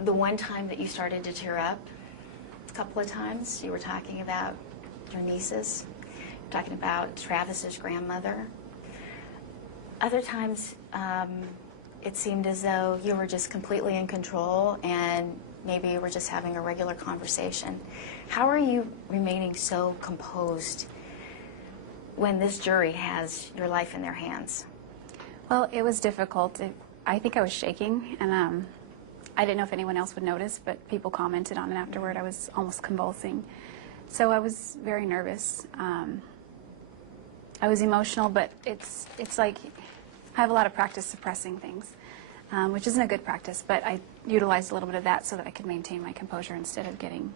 the one time that you started to tear up, a couple of times, you were talking about your nieces, talking about Travis's grandmother. Other times, it seemed as though you were just completely in control and maybe you were just having a regular conversation. How are you remaining so composed when this jury has your life in their hands? Well, it was difficult. I think I was shaking, and I didn't know if anyone else would notice, but people commented on it afterward. I was almost convulsing. So I was very nervous. I was emotional, but it's like I have a lot of practice suppressing things, which isn't a good practice, but I utilized a little bit of that so that I could maintain my composure instead of getting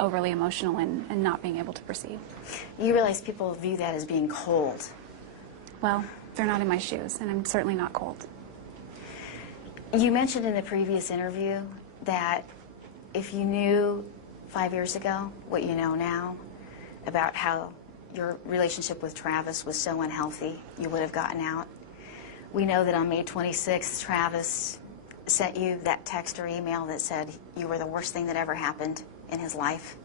overly emotional and not being able to proceed. You realize people view that as being cold. Well, they're not in my shoes, and I'm certainly not cold. You mentioned in the previous interview that if you knew 5 years ago what you know now about how your relationship with Travis was so unhealthy, you would have gotten out. We know that on May 26th, Travis sent you that text or email that said you were the worst thing that ever happened in his life.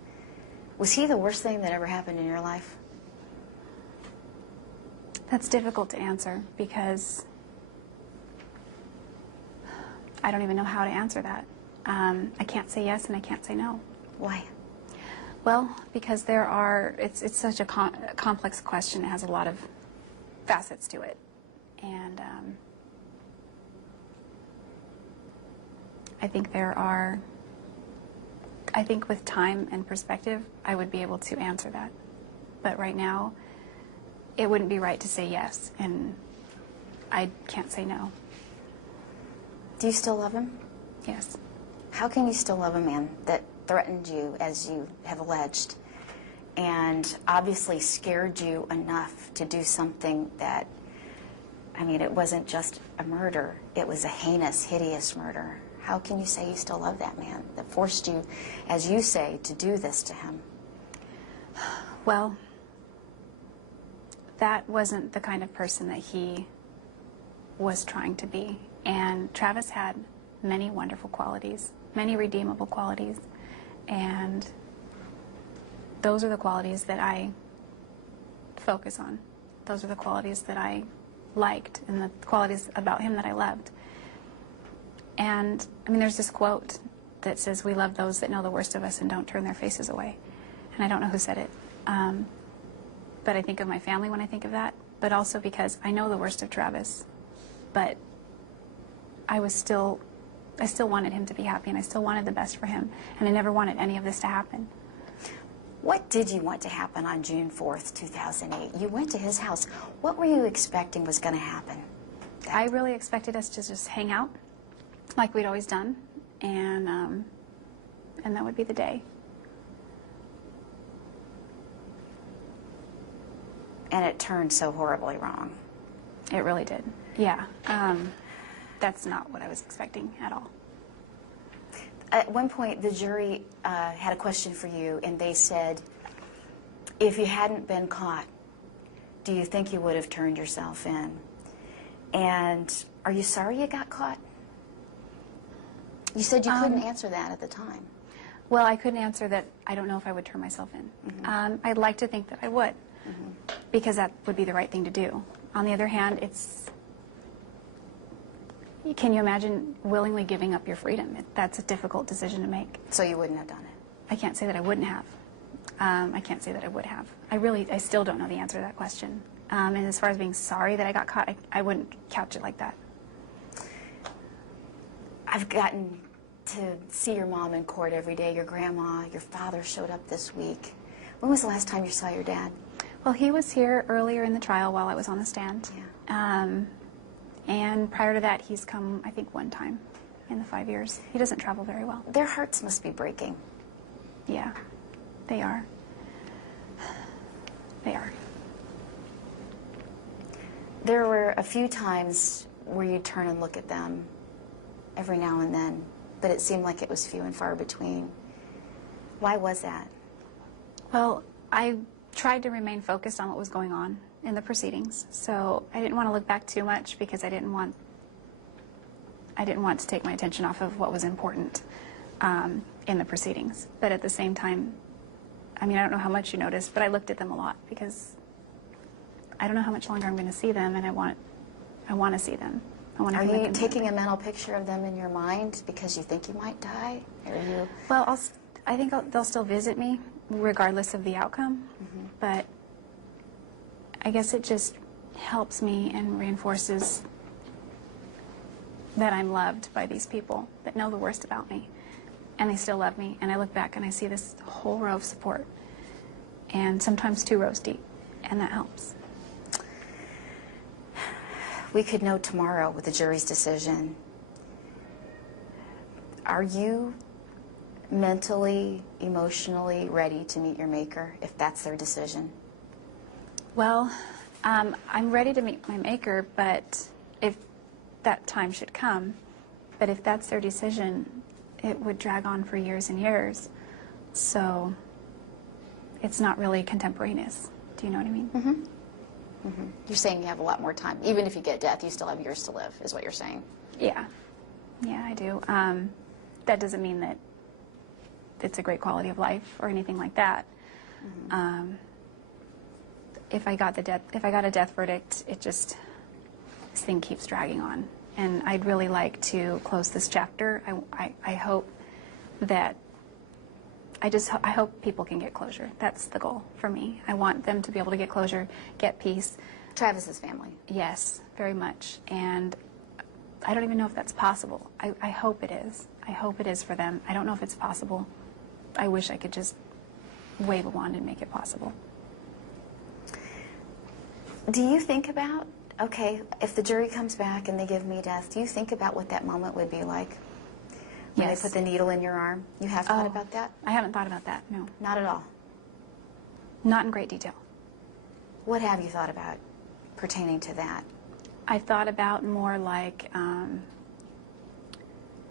Was he the worst thing that ever happened in your life? That's difficult to answer because I don't even know how to answer that. I can't say yes and I can't say no. Why? Well, because it's such a complex question. It has a lot of facets to it. And I think with time and perspective, I would be able to answer that. But right now, it wouldn't be right to say yes, and I can't say no. Do you still love him? Yes. How can you still love a man that threatened you, as you have alleged, and obviously scared you enough to do something that, I mean, it wasn't just a murder, it was a heinous, hideous murder. How can you say you still love that man that forced you, as you say, to do this to him? Well, that wasn't the kind of person that he was trying to be. And Travis had many wonderful qualities, many redeemable qualities. And those are the qualities that I focus on. Those are the qualities that I liked and the qualities about him that I loved. And, I mean, there's this quote that says, "We love those that know the worst of us and don't turn their faces away." And I don't know who said it. But I think of my family when I think of that, but also because I know the worst of Travis. But I still wanted him to be happy, and I still wanted the best for him, and I never wanted any of this to happen. What did you want to happen on June 4th, 2008? You went to his house. What were you expecting was going to happen? I really expected us to just hang out like we'd always done, and that would be the day. And it turned so horribly wrong. It really did. Yeah. That's not what I was expecting at all. At one point, the jury had a question for you, and they said, if you hadn't been caught, do you think you would have turned yourself in? And are you sorry you got caught? You said you couldn't answer that at the time. Well, I couldn't answer that. I don't know if I would turn myself in. Mm-hmm. I'd like to think that I would, because that would be the right thing to do. On the other hand, can you imagine willingly giving up your freedom? That's a difficult decision to make. So you wouldn't have done it? I can't say that I wouldn't have. I can't say that I would have. I still don't know the answer to that question. And as far as being sorry that I got caught, I wouldn't couch it like that. I've gotten to see your mom in court every day, your grandma, your father showed up this week. When was the last time you saw your dad? Well, he was here earlier in the trial while I was on the stand. Yeah. And prior to that, he's come, I think, one time in the 5 years. He doesn't travel very well. Their hearts must be breaking. Yeah, they are. They are. There were a few times where you'd turn and look at them every now and then, but it seemed like it was few and far between. Why was that? Well, I tried to remain focused on what was going on in the proceedings, so I didn't want to look back too much because I didn't want I didn't want to take my attention off of what was important in the proceedings. But at the same time, I mean, I don't know how much you noticed, but I looked at them a lot because I don't know how much longer I'm going to see them, and I want to see them. I want to. Are you taking a mental picture of them in your mind because you think you might die? Or are you? Well, I think they'll still visit me regardless of the outcome, but I guess it just helps me and reinforces that I'm loved by these people that know the worst about me, and they still love me. And I look back and I see this whole row of support, and sometimes 2 rows deep, and that helps. We could know tomorrow with the jury's decision. Are you mentally, emotionally ready to meet your maker if that's their decision? Well, I'm ready to meet my maker, but if that time should come, but if that's their decision, it would drag on for years and years. So it's not really contemporaneous. Do you know what I mean? Mm-hmm. Mm-hmm. You're saying you have a lot more time. Even if you get death, you still have years to live, is what you're saying. Yeah. Yeah, I do. That doesn't mean that it's a great quality of life or anything like that. Mm-hmm. If I got a death verdict, this thing keeps dragging on. And I'd really like to close this chapter. I hope that, I hope people can get closure. That's the goal for me. I want them to be able to get closure, get peace. Travis's family. Yes, very much. And I don't even know if that's possible. I hope it is. I hope it is for them. I don't know if it's possible. I wish I could just wave a wand and make it possible. Do you think about, okay, if the jury comes back and they give me death, do you think about what that moment would be like? When Yes. they put the needle in your arm? You have thought about that? I haven't thought about that, no. Not at all. Not in great detail. What have you thought about pertaining to that? I thought about more like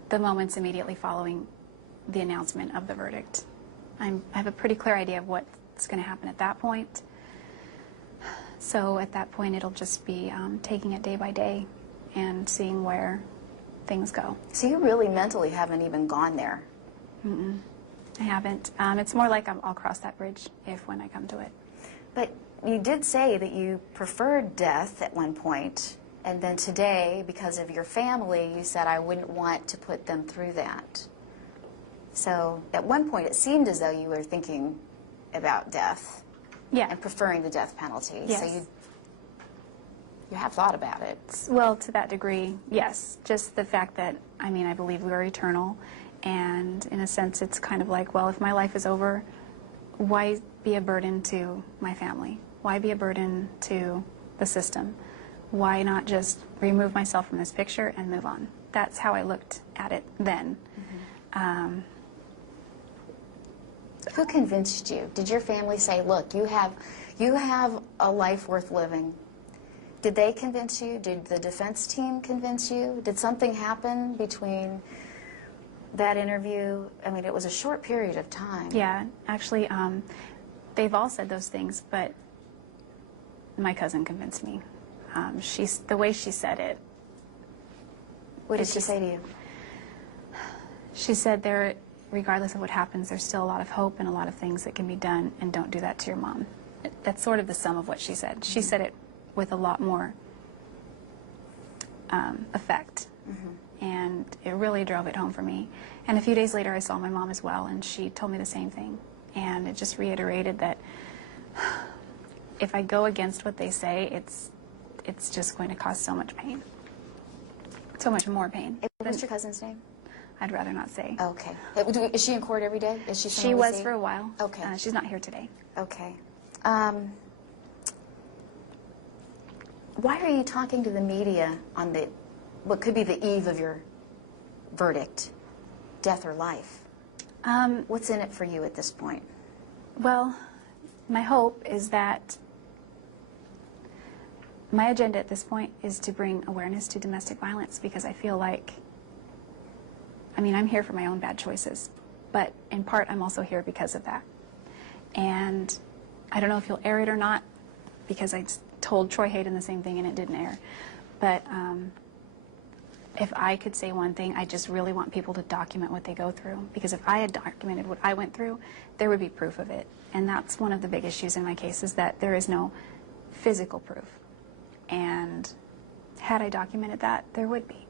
the moments immediately following the announcement of the verdict. I have a pretty clear idea of what's going to happen at that point. So at that point, it'll just be taking it day by day and seeing where things go. So you really mentally haven't even gone there? Mm-mm. I haven't. It's more like I'll cross that bridge when I come to it. But you did say that you preferred death at one point, and then today, because of your family, you said, I wouldn't want to put them through that. So at one point, it seemed as though you were thinking about death. Yeah. And preferring the death penalty. Yes. So you have thought about it. Well, to that degree, yes. Just the fact that, I mean, I believe we are eternal, and in a sense, it's kind of like, well, if my life is over, why be a burden to my family? Why be a burden to the system? Why not just remove myself from this picture and move on? That's how I looked at it then. Mm-hmm. Who convinced you? Did your family say, look, you have a life worth living? Did they convince you? Did the defense team convince you? Did something happen between that interview? I mean, it was a short period of time. Yeah, actually, they've all said those things, but my cousin convinced me. The way she said it. What did she say to you? She said regardless of what happens, there's still a lot of hope and a lot of things that can be done, and don't do that to your mom. That's sort of the sum of what she said. She said it with a lot more effect, and it really drove it home for me. And a few days later, I saw my mom as well, and she told me the same thing. And it just reiterated that if I go against what they say, it's just going to cause so much pain, so much more pain. What's your cousin's name? I'd rather not say. Okay. Is she in court every day? Is she? She was for a while. Okay. She's not here today. Okay. Why are you talking to the media on what could be the eve of your verdict, death or life? What's in it for you at this point? Well, my hope is that my agenda at this point is to bring awareness to domestic violence, because I feel like, I mean, I'm here for my own bad choices, but in part I'm also here because of that. And I don't know if you'll air it or not, because I told Troy Hayden the same thing and it didn't air. But if I could say one thing, I just really want people to document what they go through. Because if I had documented what I went through, there would be proof of it. And that's one of the big issues in my case, is that there is no physical proof. And had I documented that, there would be.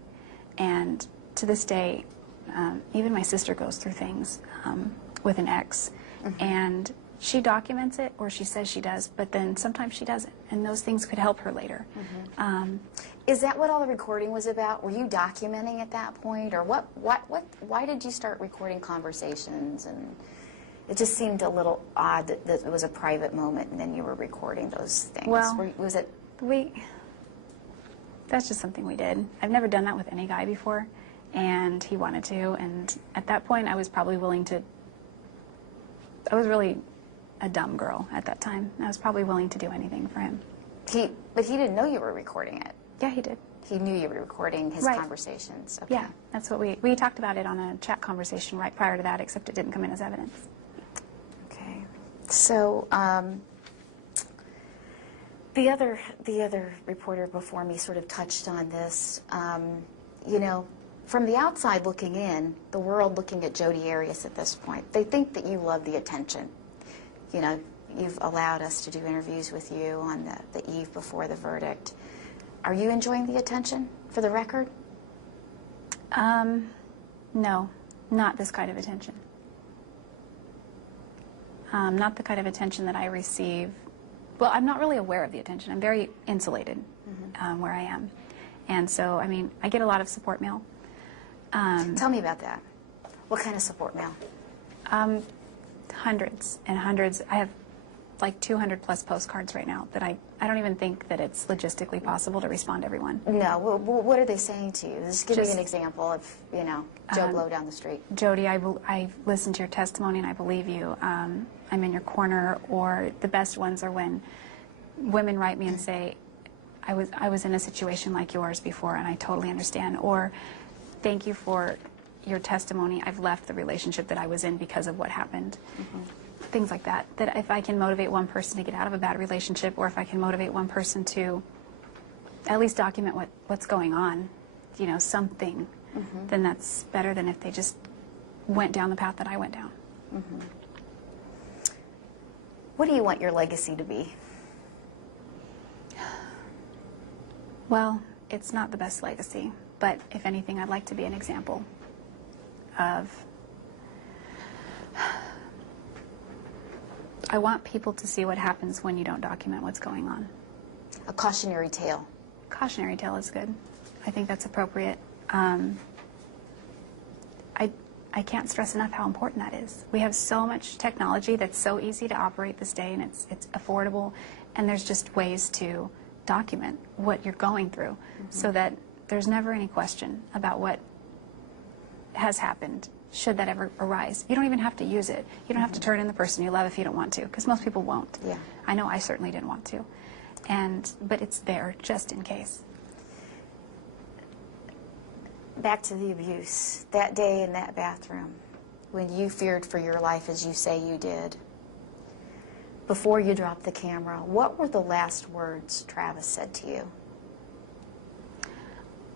And to this day, even my sister goes through things with an ex, and she documents it, or she says she does, but then sometimes she doesn't, and those things could help her later. Is that what all the recording was about? Were you documenting at that point, or why did you start recording conversations? And it just seemed a little odd that it was a private moment, and then you were recording those things. Well, was it? That's just something we did. I've never done that with any guy before, and he wanted to, and at that point I was probably willing to, I was really a dumb girl at that time. I was probably willing to do anything for him. But he didn't know you were recording it. Yeah, he did. He knew you were recording his conversations. Okay. Yeah, that's what we talked about it on a chat conversation right prior to that, except it didn't come in as evidence. Okay. So, the other reporter before me sort of touched on this. You know, from the outside looking in, the world looking at Jodi Arias at this point, they think that you love the attention. You know, you've allowed us to do interviews with you on the eve before the verdict. Are you enjoying the attention, for the record? No, not this kind of attention. Not the kind of attention that I receive. Well, I'm not really aware of the attention. I'm very insulated where I am. And so, I mean, I get a lot of support mail. Tell me about that. What kind of support mail? Hundreds and hundreds. I have like 200 plus postcards right now that I don't even think that it's logistically possible to respond to everyone. No. Well, what are they saying to you? Just give me an example of, you know, Joe Blow down the street. Jodi, I listened to your testimony and I believe you. I'm in your corner. Or the best ones are when women write me and say, I was in a situation like yours before and I totally understand. Or thank you for your testimony. I've left the relationship that I was in because of what happened. Things like that. That if I can motivate one person to get out of a bad relationship, or if I can motivate one person to at least document what's going on, you know, something, then that's better than if they just went down the path that I went down. What do you want your legacy to be? Well, it's not the best legacy, but if anything, I'd like to be an example of... I want people to see what happens when you don't document what's going on. A cautionary tale. Cautionary tale is good. I think that's appropriate. I can't stress enough how important that is. We have so much technology that's so easy to operate this day, and it's affordable, and there's just ways to document what you're going through so that there's never any question about what has happened should that ever arise. You don't even have to use it. You don't have to turn in the person you love if you don't want to, because most people won't. Yeah. I know I certainly didn't want to. But it's there just in case. Back to the abuse. That day in that bathroom, when you feared for your life as you say you did, before you dropped the camera, what were the last words Travis said to you?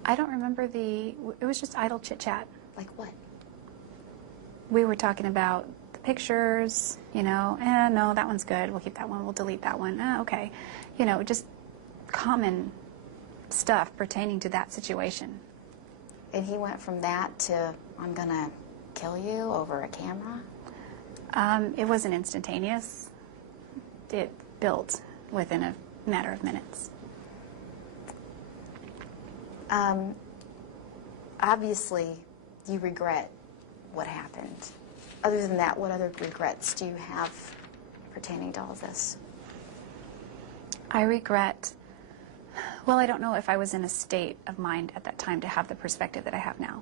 I don't remember it was just idle chit-chat. Like what? We were talking about the pictures, you know, no, that one's good, we'll keep that one, we'll delete that one, okay. You know, just common stuff pertaining to that situation. And he went from that to, I'm gonna kill you over a camera? It wasn't instantaneous. It built within a matter of minutes. Obviously, you regret what happened. Other than that, what other regrets do you have pertaining to all of this? I regret, well, I don't know if I was in a state of mind at that time to have the perspective that I have now.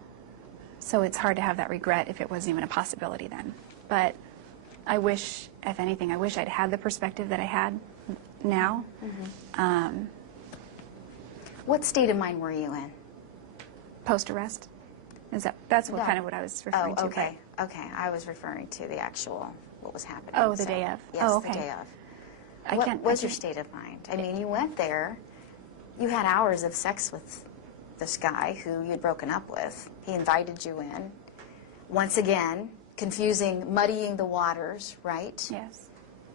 So it's hard to have that regret if it wasn't even a possibility then. But I wish, if anything, I wish I'd had the perspective that I had now. What state of mind were you in? Post-arrest. That's what kind of what I was referring to. Oh, okay. Okay, I was referring to the actual, what was happening. Oh, the day of. Yes, oh, okay. The day of. What was your state of mind? I mean, you went there, you had hours of sex with this guy who you'd broken up with. He invited you in. Once again, confusing, muddying the waters, right? Yes.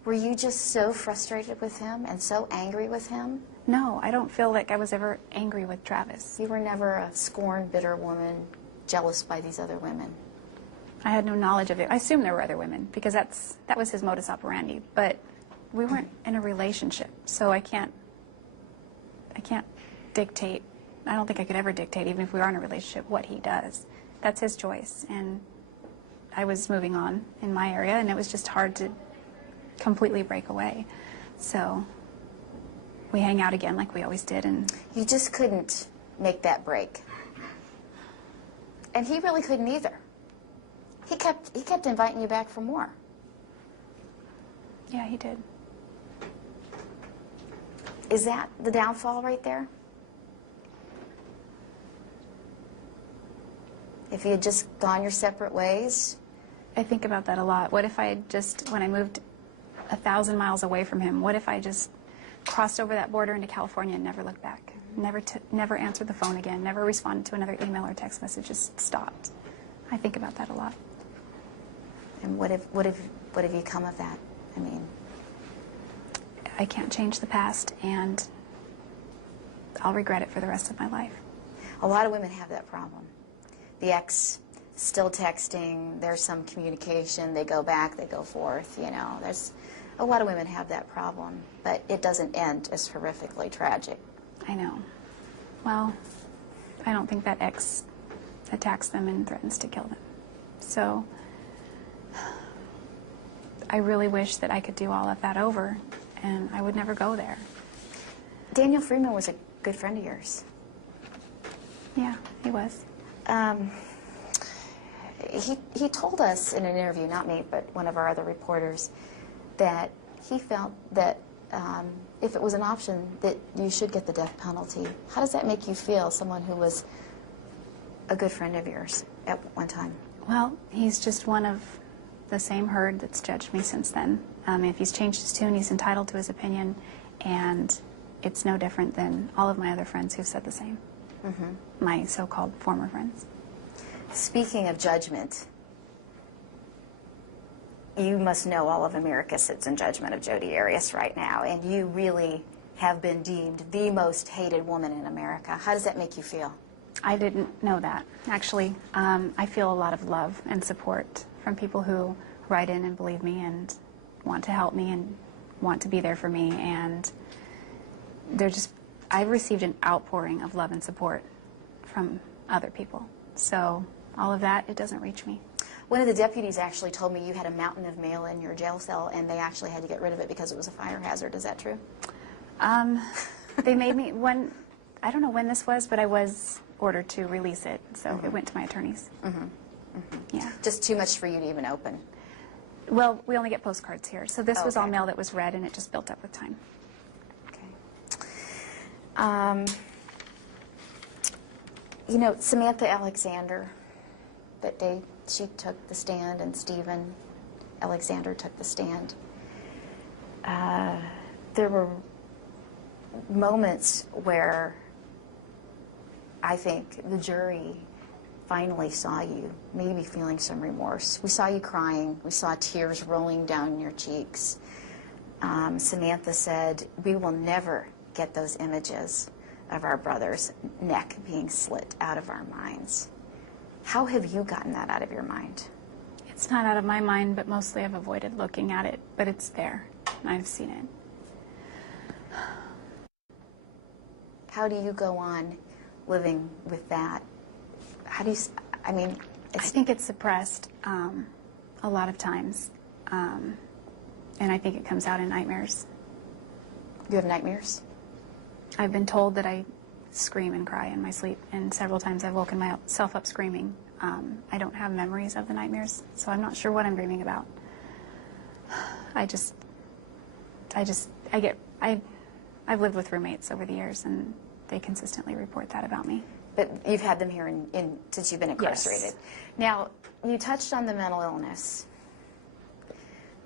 Were you just so frustrated with him and so angry with him? No, I don't feel like I was ever angry with Travis. You were never a scorned, bitter woman, jealous by these other women. I had no knowledge of it. I assumed there were other women because that was his modus operandi. But we weren't in a relationship, so I can't dictate. I don't think I could ever dictate, even if we are in a relationship, what he does. That's his choice, and I was moving on in my area, and it was just hard to completely break away. So we hang out again like we always did, and you just couldn't make that break. And he really couldn't either. He kept inviting you back for more. Yeah, he did. Is that the downfall right there? If you had just gone your separate ways? I think about that a lot. What if I had just, when I moved 1,000 miles away from him, what if I just crossed over that border into California and never looked back? Never answered the phone again, never responded to another email or text message, just stopped. I think about that a lot. And what have you come of that? I mean, I can't change the past, and I'll regret it for the rest of my life. a lot of women have that problem. The ex still texting, there's some communication, they go back, they go forth, you know. There's a lot of women have that problem, but it doesn't end as horrifically tragic. I know. Well, I don't think that ex attacks them and threatens to kill them. So I really wish that I could do all of that over, and I would never go there. Daniel Freeman was a good friend of yours. Yeah, he was. He told us in an interview, not me, but one of our other reporters, that he felt that if it was an option, that you should get the death penalty. How does that make you feel, someone who was a good friend of yours at one time? Well, he's just one of the same herd that's judged me since then. If he's changed his tune, he's entitled to his opinion, and it's no different than all of my other friends who've said the same. Mm-hmm. My so-called former friends. Speaking of judgment, you must know all of America sits in judgment of Jodi Arias right now, and you really have been deemed the most hated woman in America. How does that make you feel? I didn't know that. Actually, I feel a lot of love and support from people who write in and believe me and want to help me and want to be there for me, and I've received an outpouring of love and support from other people. So all of that, it doesn't reach me. One of the deputies actually told me you had a mountain of mail in your jail cell, and they actually had to get rid of it because it was a fire hazard. Is that true? They made me, I don't know when this was, but I was ordered to release it, so it went to my attorneys. Yeah. Just too much for you to even open. Well, we only get postcards here, so this was all Okay. mail that was read, and it just built up with time. Okay. You know, Samantha Alexander, that day she took the stand, and Stephen Alexander took the stand. There were moments where I think the jury finally saw you, maybe feeling some remorse. We saw you crying. We saw tears rolling down your cheeks. Samantha said, "We will never get those images of our brother's neck being slit out of our minds." How have you gotten that out of your mind? It's not out of my mind, but mostly I've avoided looking at it, but it's there. I've seen it. How do you go on living with that? How do you, I mean, I think it's suppressed a lot of times, and I think it comes out in nightmares. You have nightmares? I've been told that I scream and cry in my sleep, and several times I've woken myself up screaming. I don't have memories of the nightmares, so I'm not sure what I'm dreaming about. I've lived with roommates over the years, and they consistently report that about me. But you've had them here since you've been incarcerated. Yes. Now, you touched on the mental illness.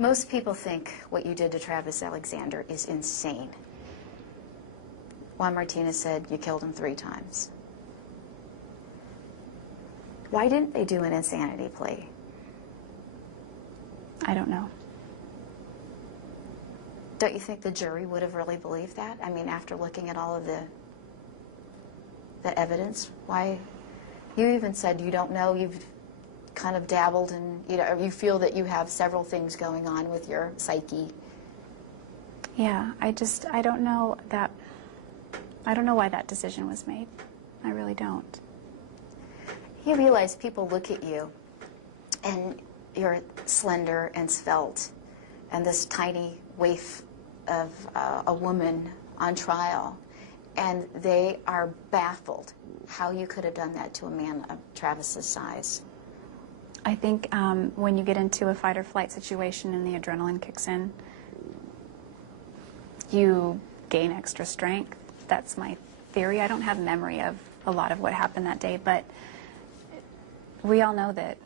Most people think what you did to Travis Alexander is insane. Juan Martinez said you killed him 3 times. Why didn't they do an insanity plea? I don't know. Don't you think the jury would have really believed that? I mean, after looking at all of the evidence, why? You even said you don't know, you've kind of dabbled in, you feel that you have several things going on with your psyche. Yeah, I don't know that, I don't know why that decision was made. I really don't. You realize people look at you, and you're slender and svelte, and this tiny waif of a woman on trial, and they are baffled how you could have done that to a man of Travis's size. I think when you get into a fight or flight situation and the adrenaline kicks in, you gain extra strength. That's my theory. I don't have memory of a lot of what happened that day, but we all know that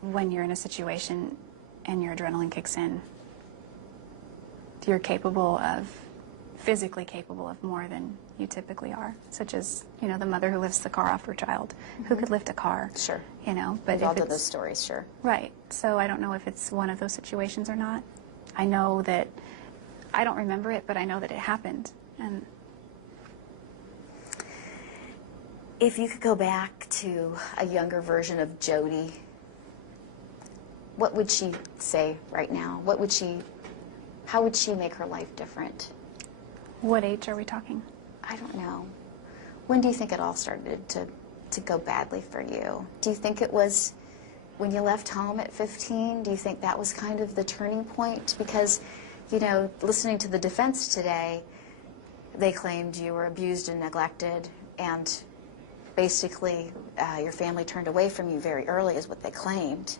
when you're in a situation and your adrenaline kicks in, you're physically capable of more than you typically are, such as, the mother who lifts the car off her child. Mm-hmm. Who could lift a car? Sure. But we've all done those stories, sure. Right. So I don't know if it's one of those situations or not. I know that, I don't remember it, but I know that it happened. And if you could go back to a younger version of Jodi, what would she say right now? How would she make her life different? What age are we talking? I don't know. When do you think it all started to go badly for you? Do you think it was when you left home at 15? Do you think that was kind of the turning point? Because, listening to the defense today, they claimed you were abused and neglected, and basically your family turned away from you very early is what they claimed.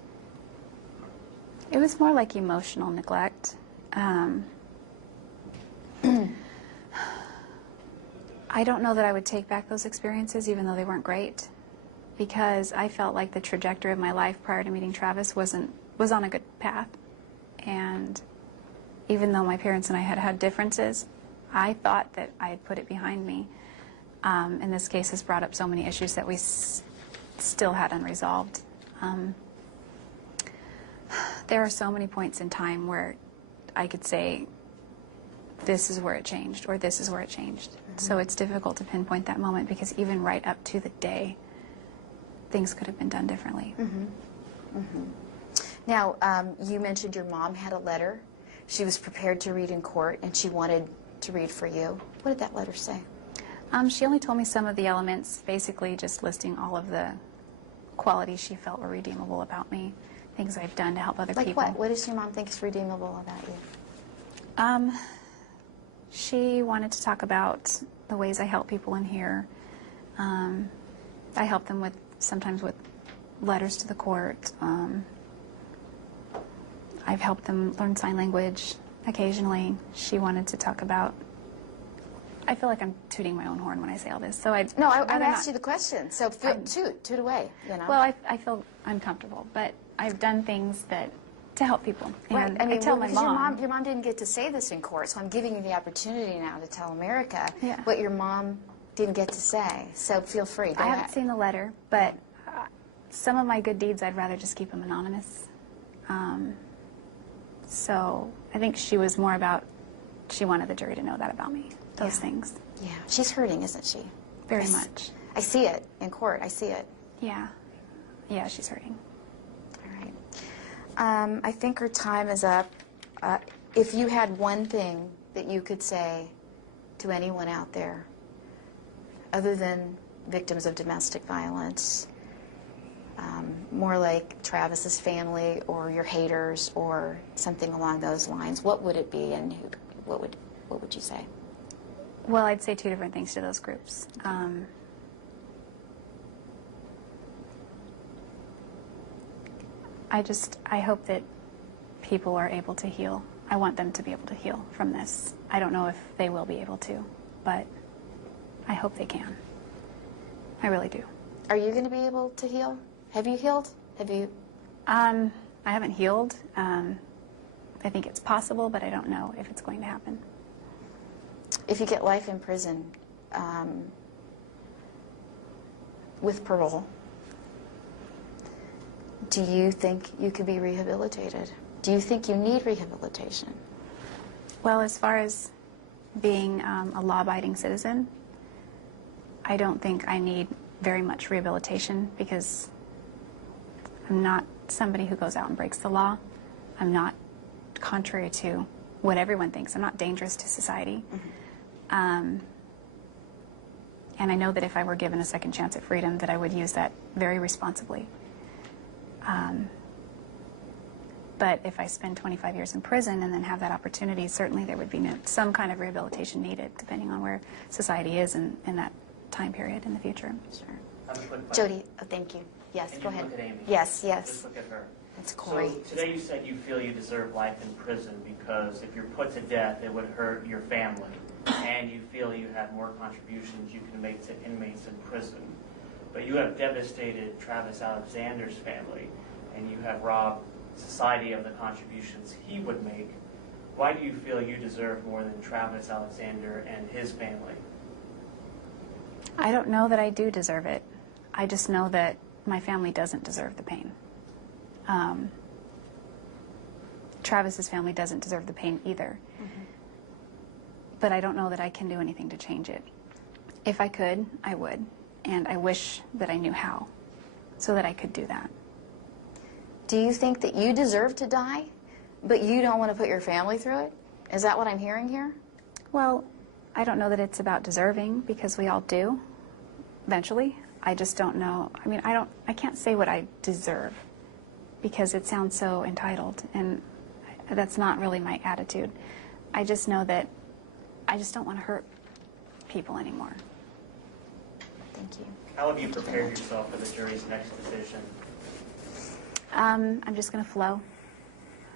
It was more like emotional neglect. I don't know that I would take back those experiences, even though they weren't great, because I felt like the trajectory of my life prior to meeting Travis was on a good path. And even though my parents and I had differences, I thought that I had put it behind me. And this case has brought up so many issues that we still had unresolved. There are so many points in time where I could say, this is where it changed, or this is where it changed. Mm-hmm. So it's difficult to pinpoint that moment, because even right up to the day, things could have been done differently. Mm-hmm. Mm-hmm. Now, you mentioned your mom had a letter. She was prepared to read in court, and she wanted to read for you. What did that letter say? She only told me some of the elements, basically just listing all of the qualities she felt were redeemable about me, things I've done to help other people. Like what? What does your mom think is redeemable about you? She wanted to talk about the ways I help people in here. I help them sometimes with letters to the court. I've helped them learn sign language occasionally. She wanted to talk about, I feel like I'm tooting my own horn when I say all this. So I've asked you the question, so toot away. Well, I feel uncomfortable, but I've done things to help people. Right. And I tell my mom. Your mom didn't get to say this in court, so I'm giving you the opportunity now to tell America Yeah. what your mom didn't get to say. So feel free. Go I ahead. haven't seen the letter, but some of my good deeds, I'd rather just keep them anonymous. So I think she was more about, she wanted the jury to know that about me, those things. Yeah. She's hurting, isn't she? Very much. I see it in court. I see it. Yeah. Yeah, she's hurting. All right. I think our time is up. If you had one thing that you could say to anyone out there, other than victims of domestic violence, more like Travis's family or your haters or something along those lines, what would it be, and what would you say? Well, I'd say two different things to those groups. I hope that people are able to heal. I want them to be able to heal from this. I don't know if they will be able to, but I hope they can. I really do. Are you going to be able to heal? Have you healed? Have you? I haven't healed. I think it's possible, but I don't know if it's going to happen. If you get life in prison with parole, Do you think you could be rehabilitated? Do you think you need rehabilitation? Well, as far as being a law-abiding citizen, I don't think I need very much rehabilitation because I'm not somebody who goes out and breaks the law. I'm not, contrary to what everyone thinks, I'm not dangerous to society. And I know that if I were given a second chance at freedom, that I would use that very responsibly. But if I spend 25 years in prison and then have that opportunity, certainly there would be some kind of rehabilitation needed, depending on where society is in that time period in the future. Sure. I have a quick question. Jodi, oh, thank you. Yes, Can go you ahead. look at Amy? Yes, yes. Just look at her. That's Corey. So today you said you feel you deserve life in prison because if you're put to death, it would hurt your family. And you feel you have more contributions you can make to inmates in prison. But you have devastated Travis Alexander's family, and you have robbed society of the contributions he would make. Why do you feel you deserve more than Travis Alexander and his family? I don't know that I do deserve it. I just know that my family doesn't deserve the pain. Travis's family doesn't deserve the pain either. But I don't know that I can do anything to change it. If I could, I would. And I wish that I knew how, so that I could do that. Do you think that you deserve to die, but you don't want to put your family through it? Is that what I'm hearing here? Well, I don't know that it's about deserving, because we all do, eventually. I just don't know. I mean, I can't say what I deserve, because it sounds so entitled, and that's not really my attitude. I just know that I just don't want to hurt people anymore. Thank you. How have you prepared yourself for the jury's next decision? I'm just going to flow.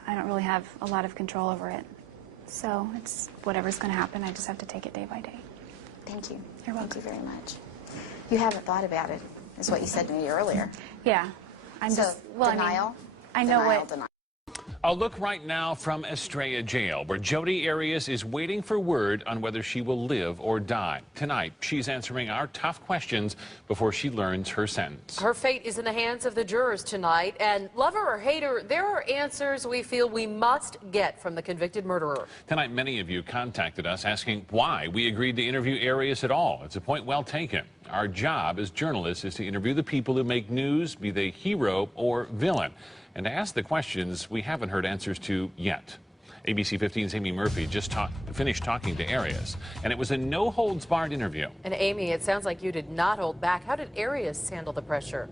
I don't really have a lot of control over it. So it's whatever's going to happen, I just have to take it day by day. Thank you. You're welcome. Thank you very much. You haven't thought about it, is what you said to me earlier. Yeah. Denial? I know Denial, what... denial. A look right now from Estrella Jail, where Jodi Arias is waiting for word on whether she will live or die. Tonight, she's answering our tough questions before she learns her sentence. Her fate is in the hands of the jurors tonight, and lover or hater, there are answers we feel we must get from the convicted murderer. Tonight, many of you contacted us asking why we agreed to interview Arias at all. It's a point well taken. Our job as journalists is to interview the people who make news, be they hero or villain, and to ask the questions we haven't heard answers to yet. ABC 15's Amy Murphy just finished talking to Arias, and it was a no-holds-barred interview. And Amy, it sounds like you did not hold back. How did Arias handle the pressure?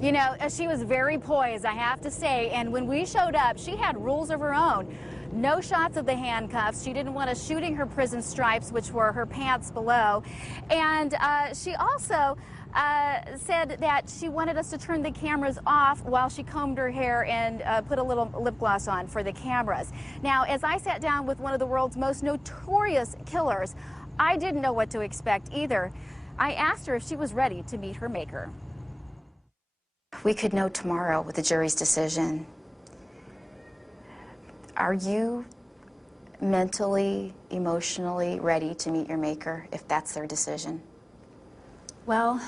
You know, she was very poised, I have to say, and when we showed up, she had rules of her own. No shots of the handcuffs. She didn't want us shooting her prison stripes, which were her pants below. And she also said that she wanted us to turn the cameras off while she combed her hair and put a little lip gloss on for the cameras. Now, as I sat down with one of the world's most notorious killers, I didn't know what to expect either. I asked her if she was ready to meet her maker. We could know tomorrow with the jury's decision. Are you mentally, emotionally ready to meet your maker if that's their decision? Well,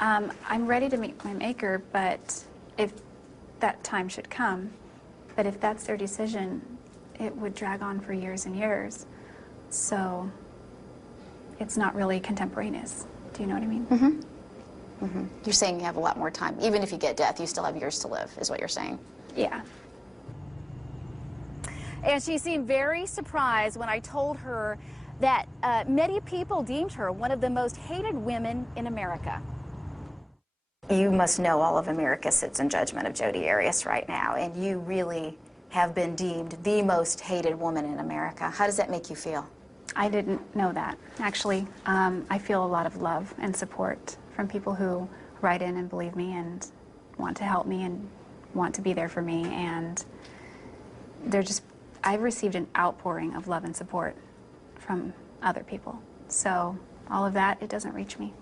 I'm ready to meet my maker, but if that time should come, but if that's their decision, it would drag on for years and years. So it's not really contemporaneous. Do you know what I mean? Mm-hmm. Mm-hmm. You're saying you have a lot more time. Even if you get death, you still have years to live, is what you're saying. Yeah. And she seemed very surprised when I told her that many people deemed her one of the most hated women in America. You must know all of America sits in judgment of Jodi Arias right now, and you really have been deemed the most hated woman in America. How does that make you feel? I didn't know that. Actually, I feel a lot of love and support from people who write in and believe me and want to help me and want to be there for me, and I've received an outpouring of love and support from other people. So all of that, it doesn't reach me.